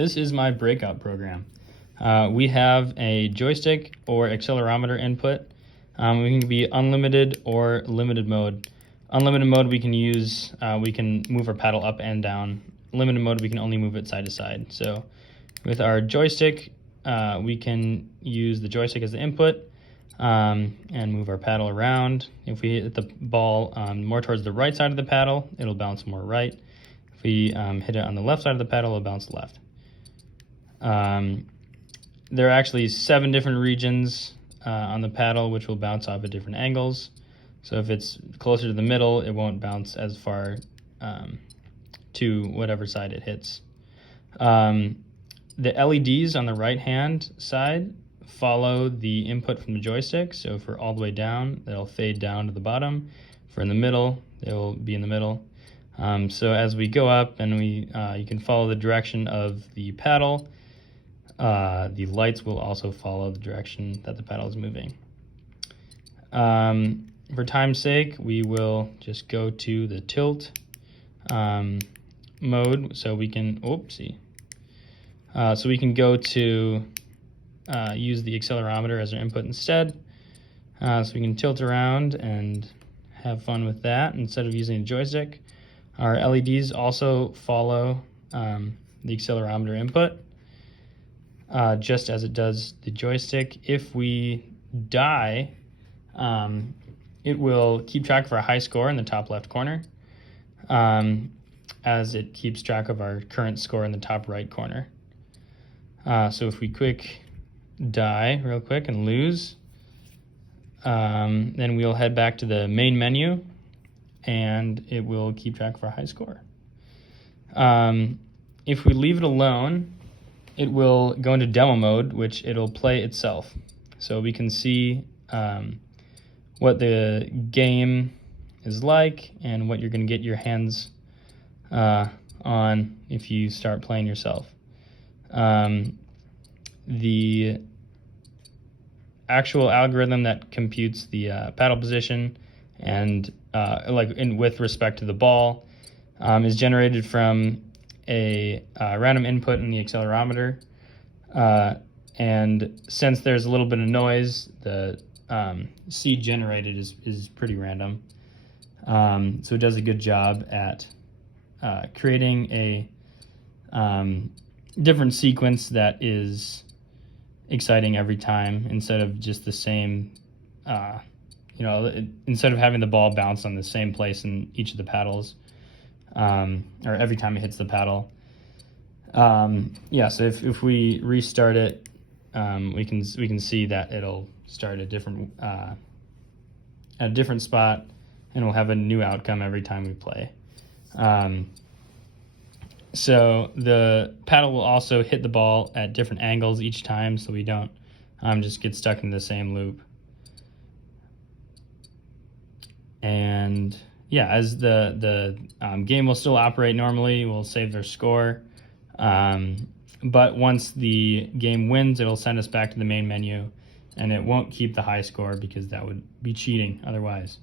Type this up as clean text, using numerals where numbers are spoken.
This is my Breakout program. We have a joystick or accelerometer input. We can be unlimited or limited mode. Unlimited mode we can use, we can move our paddle up and down. Limited mode we can only move it side to side. So with our joystick, we can use the joystick as the input and move our paddle around. If we hit the ball more towards the right side of the paddle, it'll bounce more right. If we hit it on the left side of the paddle, it'll bounce left. There are actually 7 different regions on the paddle which will bounce off at different angles. So if it's closer to the middle, it won't bounce as far to whatever side it hits. The LEDs on the right hand side follow the input from the joystick. So if we're all the way down, they'll fade down to the bottom. If we're in the middle, they will be in the middle. So as we go up and you can follow the direction of the paddle, the lights will also follow the direction that the paddle is moving. For time's sake, we will just go to the tilt mode, so we can, so we can go to use the accelerometer as our input instead. So we can tilt around and have fun with that instead of using a joystick. Our LEDs also follow the accelerometer input, just as it does the joystick. If we die, it will keep track of our high score in the top left corner, as it keeps track of our current score in the top right corner. So if we die real quick and lose, then we'll head back to the main menu and it will keep track of our high score. If we leave it alone, it will go into demo mode, which it'll play itself. So we can see what the game is like and what you're going to get your hands on if you start playing yourself. The actual algorithm that computes the paddle position and with respect to the ball is generated from a random input in the accelerometer, and since there's a little bit of noise, the seed generated is pretty random. So it does a good job at creating a different sequence that is exciting every time, instead of just the same, instead of having the ball bounce on the same place in each of the paddles, or every time it hits the paddle. So if we restart it, we can see that it'll start at a different spot, and we'll have a new outcome every time we play. So the paddle will also hit the ball at different angles each time, so we don't just get stuck in the same loop. And yeah, as the game will still operate normally, we'll save their score. But once the game wins, it'll send us back to the main menu, and it won't keep the high score because that would be cheating otherwise.